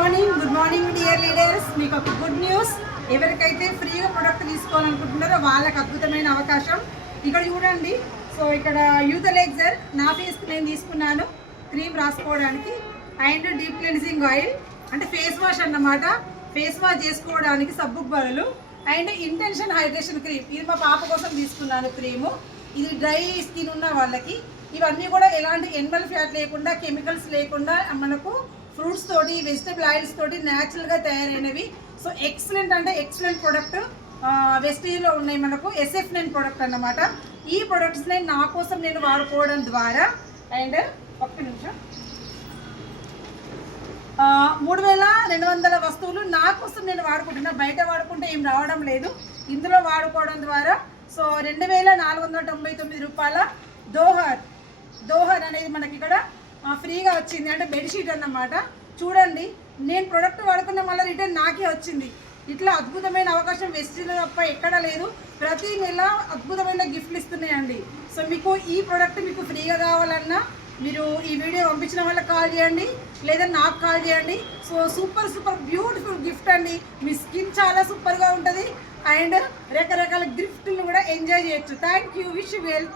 Morning dear leaders. మీకు ఒక good news. ఎవరికైతే ఫ్రీగా ప్రొడక్ట్ తీసుకోవాలనుకుంటున్నారో వాళ్ళకి అద్భుతమైన అవకాశం. ఇక్కడ చూడండి. సో ఇక్కడ యూథలైజర్ నా ఫేస్కి నేను తీసుకున్నాను, క్రీమ్ రాసుకోవడానికి, అండ్ డీప్ క్లెన్సింగ్ ఆయిల్ అంటే ఫేస్ వాష్ అన్నమాట. ఫేస్ వాష్ చేసుకోవడానికి సబ్బుకు బదులు. అండ్ ఇంటెన్షన్ హైడ్రేషన్ క్రీమ్, ఇది మా పాప కోసం తీసుకున్నాను క్రీము. ఇది డ్రై స్కిన్ ఉన్న వాళ్ళకి. ఇవన్నీ కూడా ఎలాంటి ఎనిమల్ ఫ్యాట్ లేకుండా, కెమికల్స్ లేకుండా, మనకు ఫ్రూట్స్ తోటి, వెజిటబుల్ ఆయిల్స్ తోటి న్యాచురల్గా తయారైనవి. సో ఎక్సలెంట్ అంటే ఎక్సలెంట్ ప్రోడక్ట్ వెస్టీజ్లో ఉన్నాయి. మనకు SF9 ప్రోడక్ట్ అన్నమాట. ఈ ప్రొడక్ట్స్ని నా కోసం నేను వాడుకోవడం ద్వారా, అండ్ ఒక్క నిమిషం, 3200 వస్తువులు నా కోసం నేను వాడుకుంటున్నా. బయట వాడుకుంటే ఏం రావడం లేదు, ఇందులో వాడుకోవడం ద్వారా. సో 2499 రూపాయల దోహర్ అనేది మనకి ఇక్కడ ఫ్రీగా వచ్చింది. అంటే బెడ్షీట్ అన్నమాట. చూడండి, నేను ప్రోడక్ట్ వాడుకున్న మళ్ళీ రిటర్న్ నాకే వచ్చింది. ఇట్లా అద్భుతమైన అవకాశం వెస్టీజ్లో తప్ప ఎక్కడా లేదు. ప్రతి నెల అద్భుతమైన గిఫ్ట్లు ఇస్తున్నాయండి. సో మీకు ఈ ప్రోడక్ట్ మీకు ఫ్రీగా కావాలన్నా మీరు ఈ వీడియో పంపించిన వాళ్ళకి కాల్ చేయండి, లేదా నాకు కాల్ చేయండి. సో సూపర్ బ్యూటిఫుల్ గిఫ్ట్ అండి. మీ స్కిన్ చాలా సూపర్గా ఉంటుంది, అండ్ రకరకాల గిఫ్ట్లు కూడా ఎంజాయ్ చేయొచ్చు. Thank you. Wish you well.